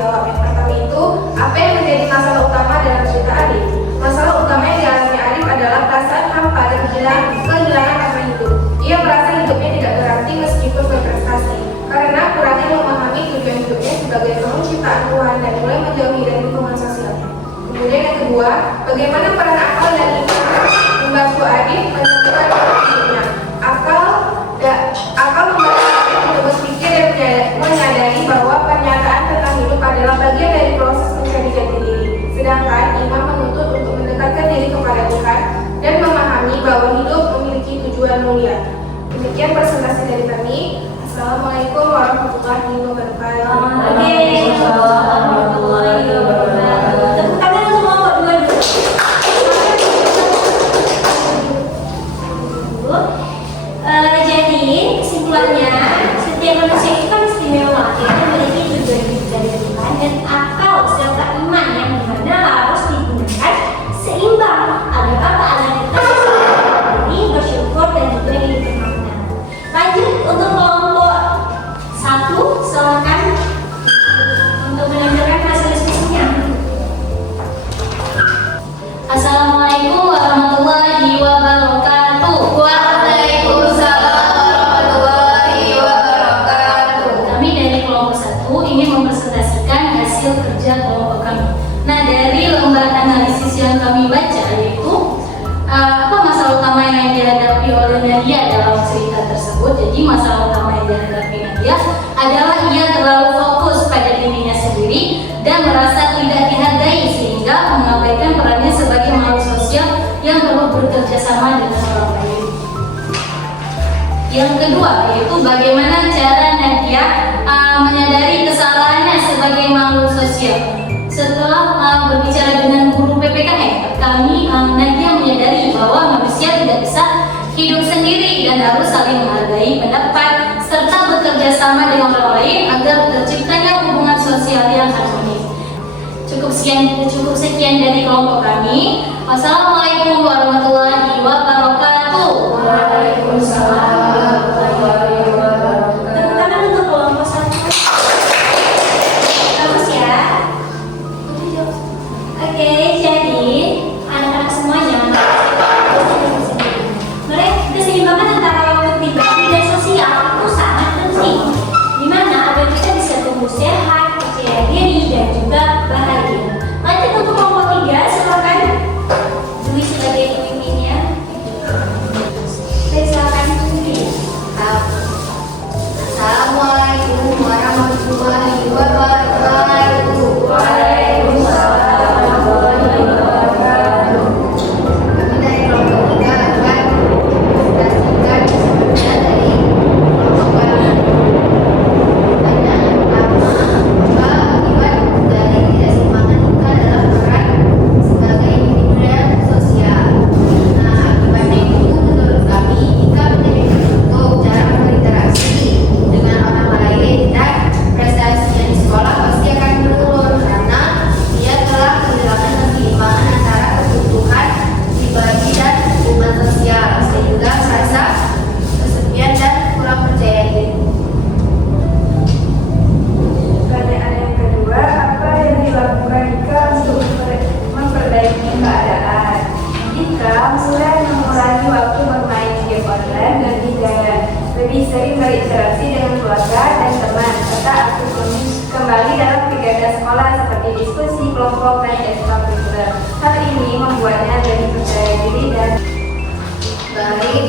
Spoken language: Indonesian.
jawab. Yang pertama itu, apa yang menjadi masalah utama dalam cerita Arif? Masalah utama yang dialami Arif adalah perasaan hampa dan kehilangan makna hidup. Ia merasa hidupnya tidak berarti meskipun berprestasi, karena kurangnya memahami tujuan hidupnya sebagai makhluk ciptaan Tuhan dan mulai menjauhi dari lingkungan sosialnya. Kemudian yang kedua, bagaimana peran akal dan iman membantu Arif menentukan hidupnya. Akal membantu Arif untuk berpikir dan menyadari bahwa pernyataan tentang hidup adalah bagian dari proses mencari jati diri. Sedangkan iman menuntut untuk mendekatkan diri kepada Tuhan dan memahami bahwa hidup memiliki tujuan mulia. Demikian presentasi dari kami. Assalamualaikum warahmatullahi wabarakatuh. Waalaikumsalam warahmatullahi wabarakatuh. Tepuk tangan semua Pak dua-dua. Jadi kesimpulannya, setiap manusia itu kan istimewa, yaitu memiliki tujuan hidup dari Tuhan dan akal serta iman yang dimana harus digunakan seimbang agar apa adanya diri bersyukur dan juga hidup bermakna. Lanjut untuk kelompok 1, silakan untuk menunjukkan hasil diskusinya. Assalamualaikum warahmatullahi wabarakatuh. Waalaikumsalam warahmatullahi wabarakatuh. Kami dari kelompok 1 ingin mempresentasikan hasil kerja kelompok kami. Nah, dari lembar analisis yang kami baca yaitu apa masalah utama yang dihadapi oleh Nadia dalam cerita tersebut. Jadi masalah utama yang dihadapi Nadia adalah ia terlalu fokus pada dirinya sendiri dan merasa tidak dihargai sehingga mengabaikan perannya sebagai makhluk sosial yang perlu bekerja sama dengan orang lain. Yang kedua yaitu bagaimana cara Nadia menyadari kesalahannya sebagai makhluk sosial. Setelah berbicara dengan guru PPKN, Nadia menyadari bahwa manusia tidak bisa hidup sendiri dan harus saling menghargai pendapat serta bekerja sama dengan orang lain agar terciptanya hubungan sosial yang harmonis. Cukup sekian dari kelompok kami. Wassalamualaikum warahmatullahi wabarakatuh. Waalaikumsalam warahmatullahi wabarakatuh. Tepuk tangan untuk kelompok 1. Bagus ya. Oke, jadi anak-anak semuanya keseimbangan antara waktu pribadi dan sosial itu sangat penting. Dimana agar kita bisa tumbuh sehat, percaya diri dan juga bahagia. Lanjut untuk kelompok 3, silakan Dwi sebagai pemimpinnya. Silakan Dwi. Assalamualaikum warahmatullahi wabarakatuh. Waalaikumsalam warahmatullahi wabarakatuh. Kami dari kelompok 3 akan mempresentasikan sebenarnya dari kelompok kami. Pertanyaan pertama, apa akibat dari ketidakseimbangan itu adalah peran sebagai individu sosial. Nah, akibatnya itu menurut kami jika menjadi tertutup cara berinteraksi dengan orang lain dan prestasinya di sekolah pasti akan menurun karena dia telah kehilangan keseimbangan antara kebutuhan pribadi dan hubungan sosial sehingga merasa kesepian dan kurang percaya diri. Pertanyaan yang kedua, apa yang dilakukan Ika untuk memperbaiki keadaan? Ika mulai mengurangi waktu bermain game online dan lebih sering berinteraksi dengan keluarga dan teman serta aktif kembali dalam kegiatan sekolah seperti diskusi kelompok dan ekstrakurikuler. Hal ini membuatnya lebih percaya diri dan baik